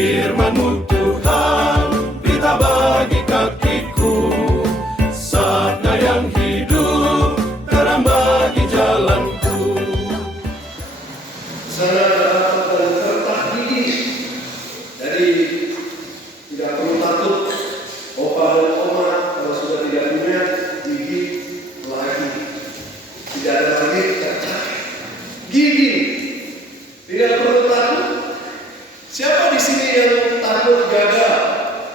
Firman-Mu Tuhan, berita bagi kakiku, sabda yang hidup, terang bagi jalanku. Saya dapat terletak gigi, jadi tidak perlu takut opa dan oma kalau sudah tidak punya gigi lagi. Tidak ada lagi cacat gigi, tidak perlu takut. Siapa di sini yang takut gagal?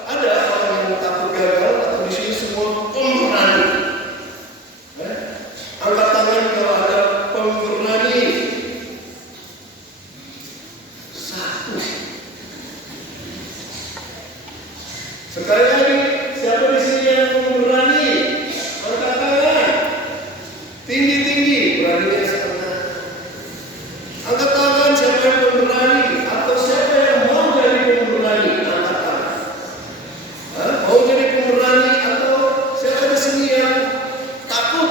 Ada orang yang takut gagal atau di sini semua pemberani? Angkat tangan kalau ada pemberani. Satu. Sekali lagi, siapa di sini yang pemberani? Angkat tangan. Tinggi-tinggi, beraninya setengah. Angkat tangan siapa yang pemberani atau siapa yang mau jadi pemberani? Angkat tangan. Mau jadi pemberani atau siapa di sini yang takut?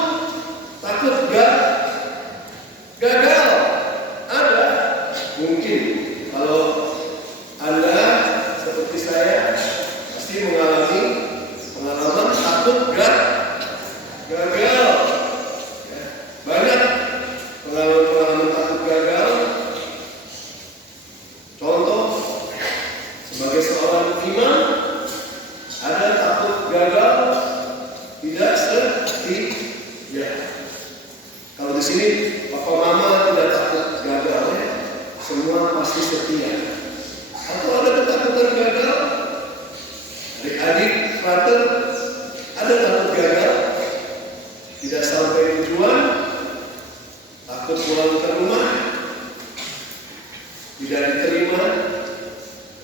Takut gagal? Ada? Mungkin. Kalau Anda seperti saya pasti mengalami pengalaman takut gagal. Banyak pengalaman takut gagal. Contoh, sebagai seorang imam, ada takut gagal tidak setia. Kalau di sini papa mama tidak takut gagal, semua pasti setia. Atau ada ketakutan gagal? Adik-adik, frater, ada takut gagal? Tidak sampai tujuan? Takut pulang ke rumah? Tidak diterima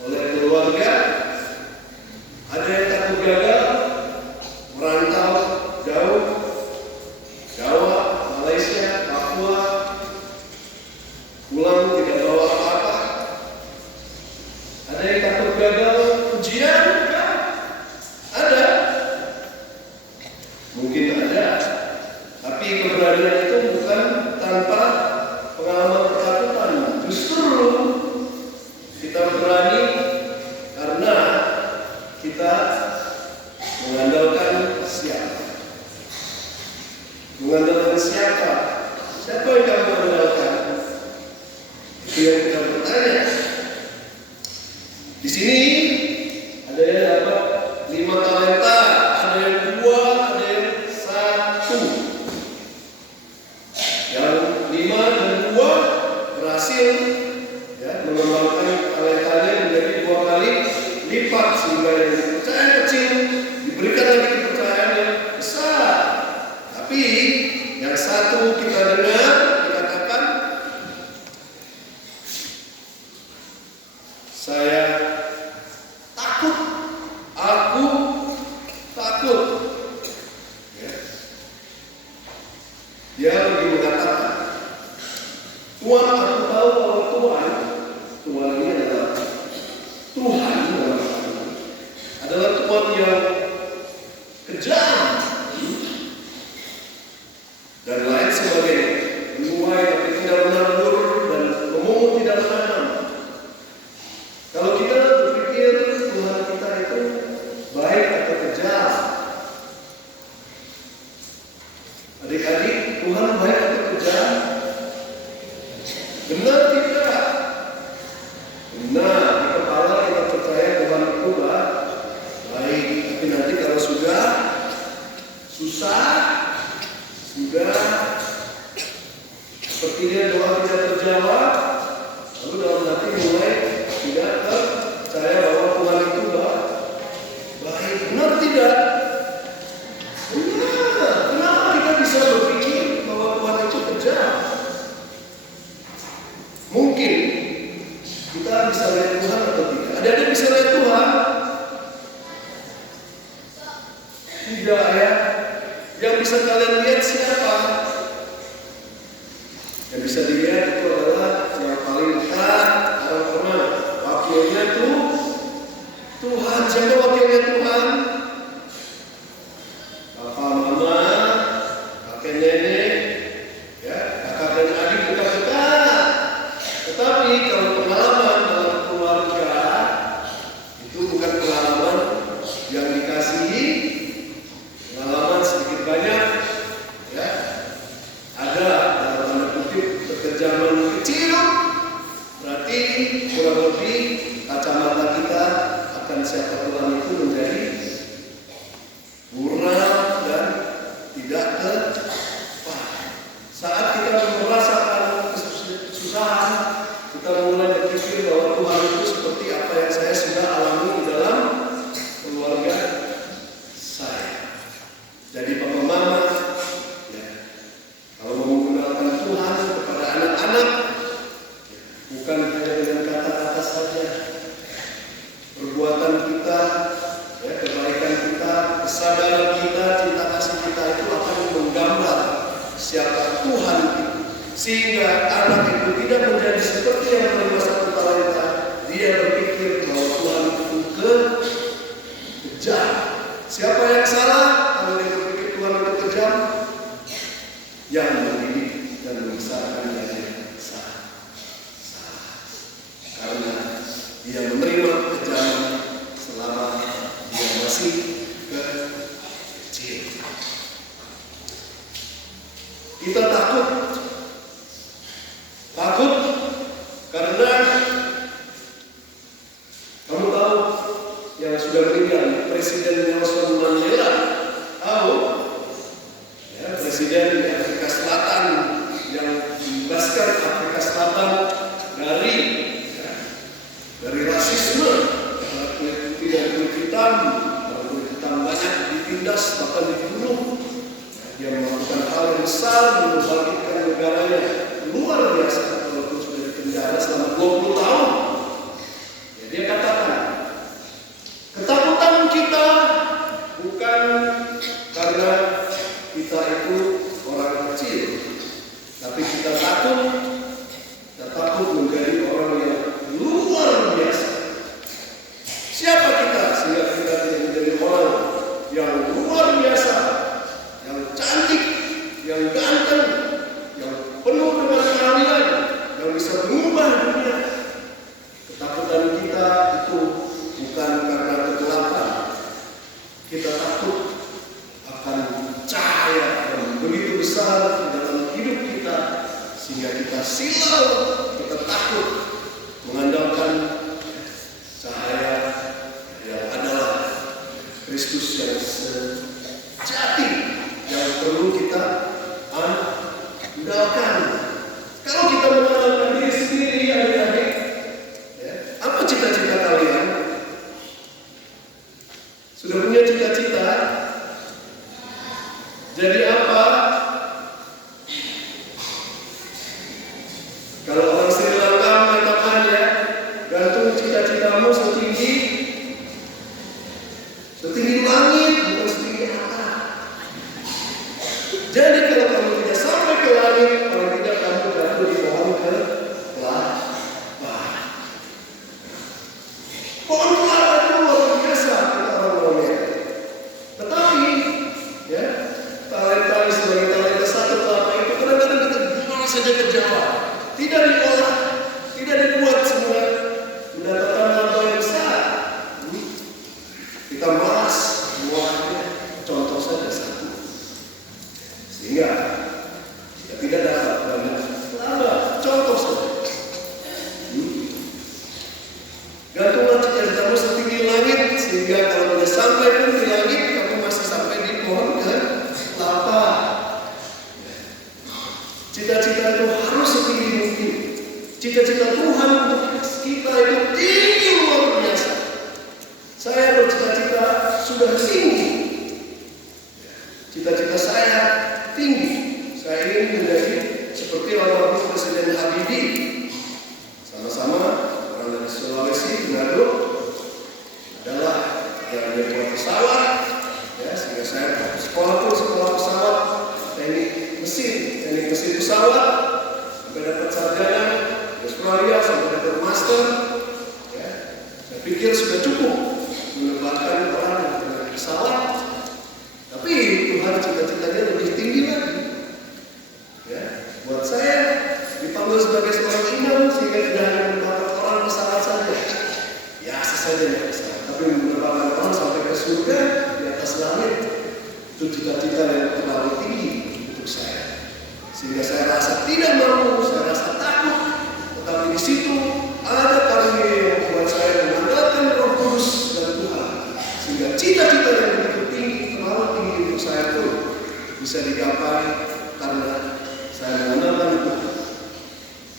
oleh keluarga? Ada yang takut gagal? Merantau jauh? Jawa, Malaysia, Papua, pulang tidak bawa apa-apa. Ada yang takut gagal ujian? Ada. Mungkin ada. Tapi keberanian itu bukan tanpa pengalaman ketakutan. Justru kita berani karena kita mengandalkan siapa? Mengandalkan siapa? Siapa yang kamu mengandalkan? Itu yang kita bertanya. Di sini ada yang dapat 5 talenta, ada yang 2, ada yang 1. Yang 5 dan 2 berhasil mengembangkan talentanya menjadi 2 kali lipat, sehingga yang kepercayaan kecil diberikan lagi kepercayaan yang besar. Tapi yang 1 kita dengar dikatakan, saya takut, aku takut. Dia lagi mengatakan, Tuhan, aku tahu bahwa Tuhan ini adalah Tuhan adalah Tuhan yang kejam dan lain sebagainya, menuai tapi tidak menabur dan memungut tidak menanam. Kalau kita berpikir Tuhan kita itu baik atau kejam, adik-adik, Tuhan baik atau kejam? Benar tidak? Benar, di kepala kita percaya Tuhan itu baik. Tapi nanti kalau sudah susah, sudah sepertinya doa tidak terjawab, lalu dalam hati mulai tidak percaya bahwa Tuhan itu baik. Benar tidak? Benar. Kenapa kita bisa berpikir bahwa Tuhan itu kejam? Mungkin kita bisa lihat Tuhan atau tidak? Ada yang bisa lihat Tuhan? Tidak ya. Yang bisa kalian lihat siapa? Yang bisa dilihat itu adalah yang paling dekat, orang-orang. Wakilnya tuh Tuhan. Siapa wakilnya Tuhan? Papa, mama, kakek, nenek, kakak dan adik dekat-dekat. Tetapi kalau pengalaman dalam keluarga dia menerima kekejaman selama dia masih kecil. Kita takut karena kamu tahu yang sudah meninggal Presiden Nelson Mandela, tahu ya, Presiden Afrika Selatan yang membebaskan Afrika Selatan dari rasisme, kulit putih dan kulit hitam. Kulit hitam banyak ditindas bahkan dibunuh. Dia melakukan hal yang besar, membangkitkan negaranya luar biasa walaupun sudah dipenjara selama 20 tahun. Ya, dia katakan, ketakutan kita bukan karena kita itu orang kecil, tapi kita takut menjadi orang yang luar biasa. Siapa kita sehingga kita tidak menjadi orang yang luar biasa, yang cantik, yang ganteng, yang penuh dengan keahlian, yang bisa mengubah dunia. Ketakutan kita itu bukan karena kegelapan. Kita takut akan cahaya yang begitu besar di dalam hidup kita sehingga kita silau, kita takut mengandalkan cahaya yang adalah Kristus yang sejati yang perlu kita andalkan. Kalau kita mengandalkan diri sendiri, adik-adik, ya, apa cita-cita kalian? Sudah punya cita-cita? Jadi apa? Kalau orang Sri Lanka mengatakan ya, gantung cita-citamu setinggi langit, bukan setinggi atap. Jadi kalau kamu tidak sampai ke langit, paling tidak kamu jatuh di pohon kelapa. Pohon kelapa itu luar biasa kita orang melihat. Tetapi, ya, talenta sebagai talenta satu kelapa itu kadang-kadang kita buang saja ke Jawa. Tidak diolah, tidak dibuat semua mendapatkan laba yang besar. Kita malas buahnya, contoh saja satu. Sehingga kita tidak dapat banyak laba, contoh saja. Gantunglah cita-citamu setinggi langit, sehingga kalau sudah sampai pun di langit, kamu masih sampai di pohon kelapa. Cita-cita itu harus setinggi mungkin. Cita-cita Tuhan untuk kita itu tinggi luar biasa. Saya bercita-cita sudah tinggi. Cita-cita saya tinggi. Saya ingin menjadi seperti almarhum Presiden Habibie. Sama-sama orang dari Sulawesi, Manado, adalah yang membuat pesawat. Ya, sehingga saya sekolah pesawat, teknik mesin pesawat, sampai dapat sarjana di Australia, sampai dapat master. Ya, saya pikir sudah cukup menerbangkan orang dengan pesawat. Tapi Tuhan cita-citanya lebih tinggi lagi. Ya, buat saya dipanggil sebagai seorang imam sehingga tidak hanya menerbangkan orang pesawat saja. Biasa saja ya pesawat, tapi menerbangkan orang sampai ke surga di atas langit. Itu cita-cita yang terlalu tinggi untuk saya. Sehingga saya rasa tidak mau, saya rasa takut. Tetapi di situ ada karunia yang membuat saya mengandalkan Roh Kudus dan Tuhan. Sehingga cita-cita yang begitu tinggi, terlalu tinggi untuk saya pun bisa digapai karena saya mengandalkan Tuhan.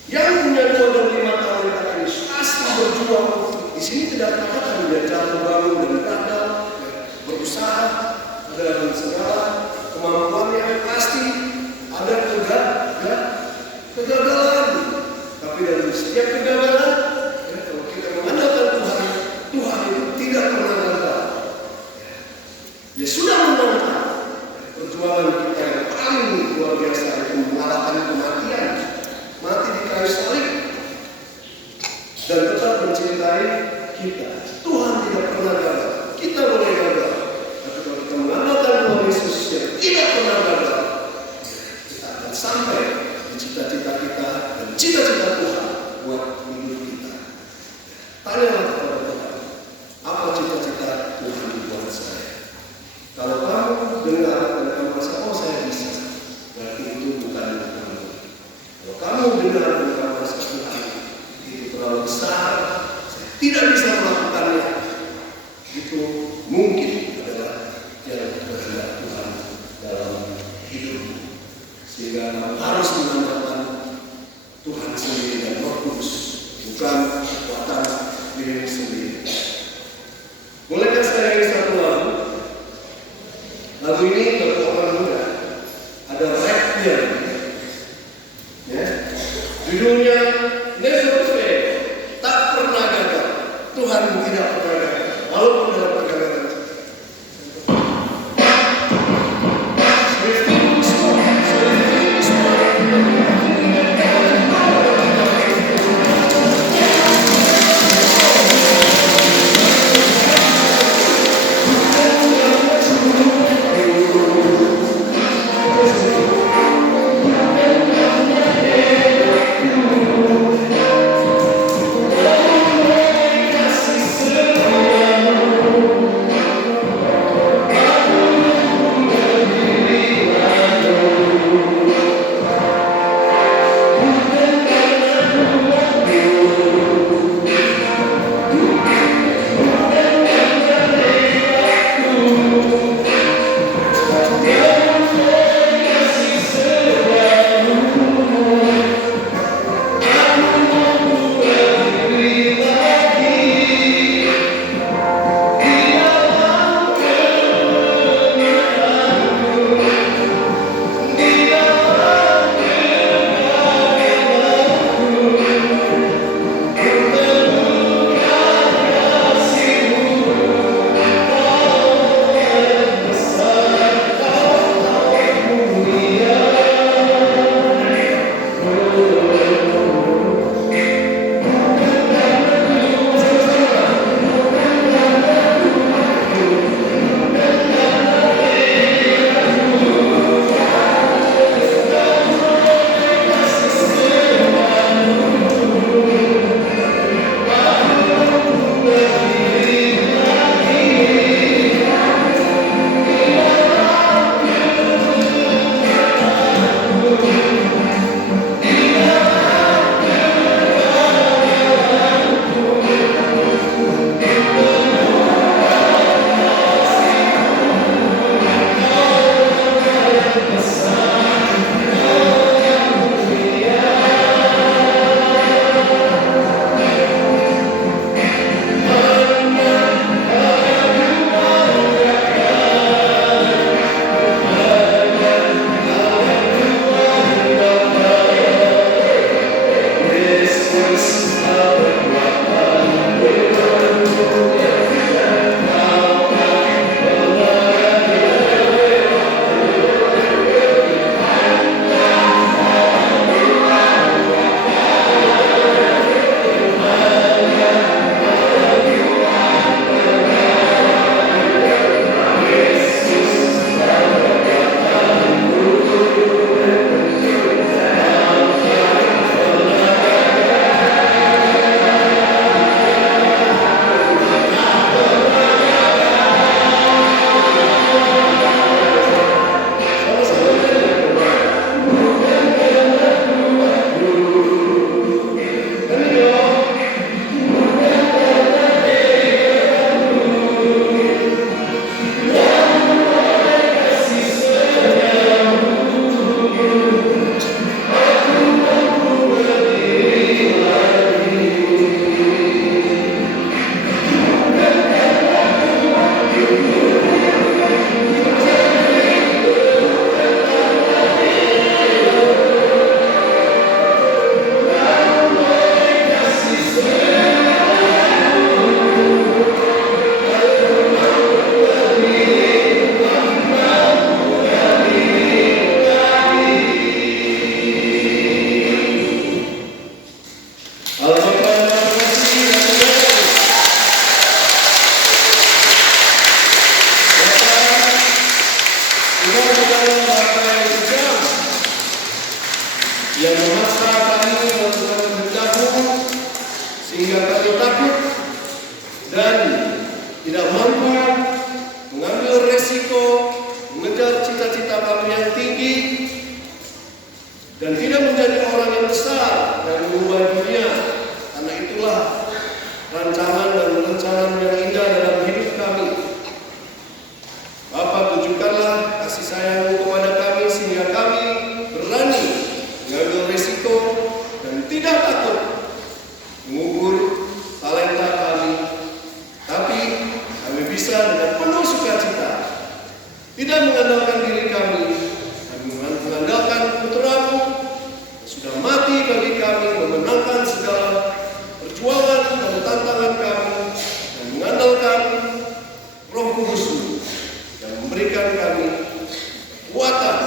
Yang punya 2 dan 5 tahun ini pasti berjuang. Di sini tidak katakan dia jatuh bangun dan gagal, berusaha, ada segala kemampuannya pasti ada kegagalan. Tapi dari setiap kegagalan, ya, kalau kita mengandalkan Tuhan, Tuhan itu tidak pernah gagal. Ya sudah menangkan perjuangan kita yang paling luar biasa itu mengalahkan kematian, mati di kayu salib, dan tetap mencintai kita. Tuhan tidak pernah gagal. Kita boleh gagal, tapi kalau kita mengandalkan Tuhan Yesus yang tidak pernah gagal, kita akan sampai di cita-cita kita dan cita-cita Tuhan buat hidup kita. mendengar ungkapan satu hari itu terlalu besar, saya tidak bisa melakukannya. Itu mungkin adalah jalan kehendak Tuhan dalam hidup, sehingga harus mengandalkan Tuhan sendiri dan Roh Kudus, bukan kekuatan diri sendiri. Bolehkah saya nyanyi satu lagu? Lagu ini untuk orang muda, ada rapnya, ya. Judulnya Never Fail, tak pernah gagal. Tuhan tidak pernah gagal, walaupun dalam kegagalan. yang memaksa kami melakukan kehendakmu sehingga kami takut dan tidak mampu mengambil resiko mengejar cita-cita kami yang tinggi dan tidak menjadi orang yang besar yang mengubah dunia. Karena itulah rancangan dan rencana yang indah dalam hidup kami. Bapa, tunjukkanlah kasih sayang kepada kami sehingga kami berani mengambil risiko dan tidak takut mengubur talenta kami, tapi kami bisa dengan penuh sukacita tidak mengandalkan diri kami mengandalkan Putra-Mu yang sudah mati bagi kami, memenangkan segala perjuangan dan tantangan kami, dan mengandalkan Roh Kudus-Mu yang memberikan kami kekuatan,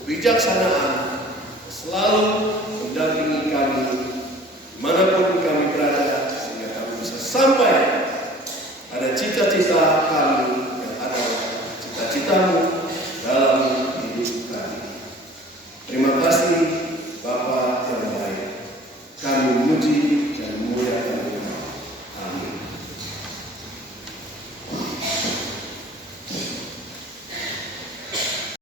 kebijaksanaan, selalu mendampingi kami dimanapun kami berada, sehingga kami bisa sampai pada cita-cita kami yang adalah cita-cita-Mu dalam hidup kami. Terima kasih Bapa yang baik. Kami memuji